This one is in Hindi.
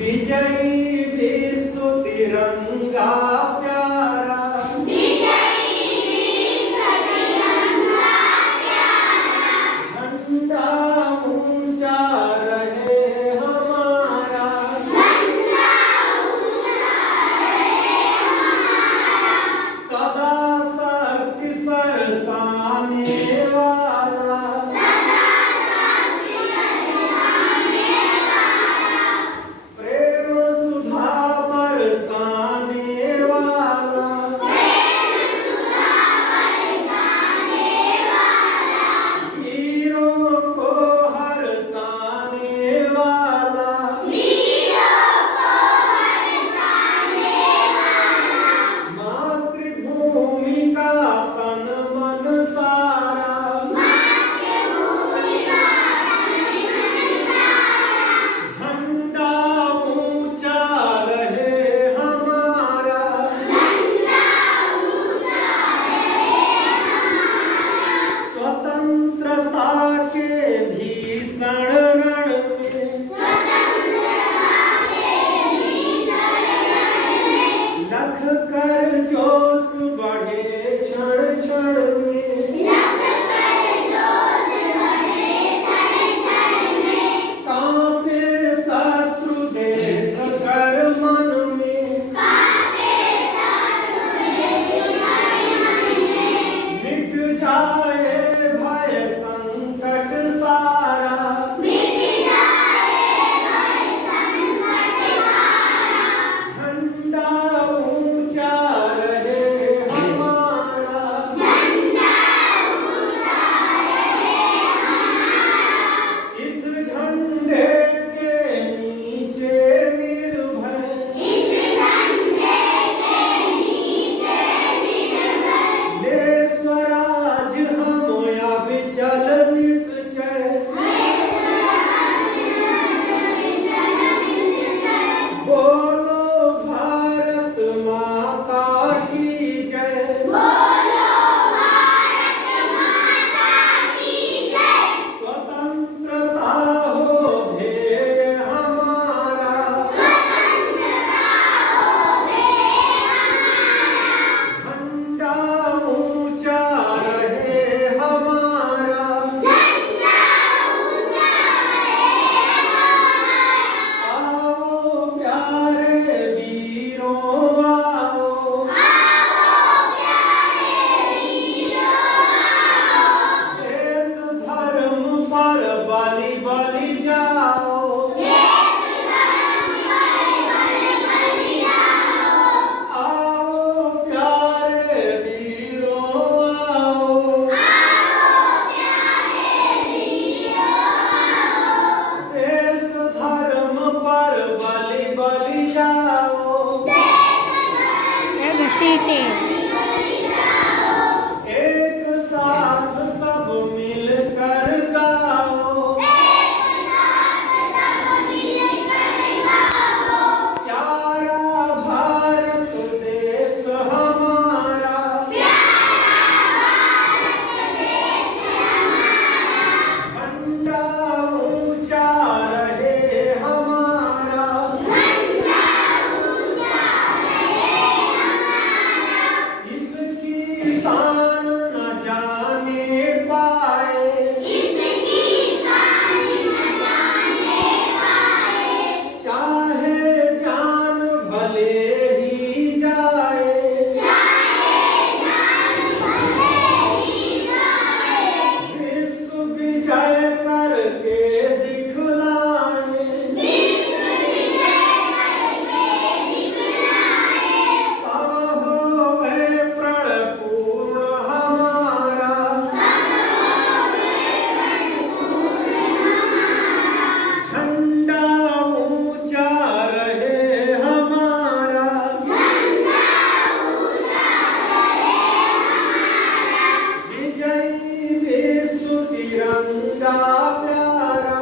विजयी विश्व तिरंगा प्यारा, झंडा ऊंचा रहे हमारा, सदा शक्ति सरसाने वाला, प्रेम सुधा बरसाने वाला, वीरों को हरसाने वाला, मातृभूमि का तन मन सारा, झंडा ऊंचा रहे हमारा, स्वतंत्रता के भीषण रण में लख कर जोश बढ़े क्षण क्षण में, कांपे शत्रु देख कर मन में, मिट जाए भय संकट सारा, झंडा ऊंचा रहे हमारा, इस झंडे के नीचे निर्भय ले स्वराज हम अविचल निश्चय, बोलो भारत माता की जय, स्वतंत्रता हो ध्येय हमारा, झंडा ऊंचा रहे हमारा, आओ प्यारे वीरों आओ, देश धर्म पर बलि बलि जाओ, आओ प्यारे वीरों आओ, देश धर्म पर बलि बलि जाओ, एक साथ सब मिलकर गाओ, प्यारा भारत देश हमारा, झंडा ऊंचा रहे हमारा, इसकी शान न जाने पाए, चाहे जान भले ही जाए, विश्व विजय करके दिखलाए, तब होवे प्रण पूर्ण हमारा, झंडा ऊंचा रहे हमारा, विजयी विश्व तिरंगा प्यारा,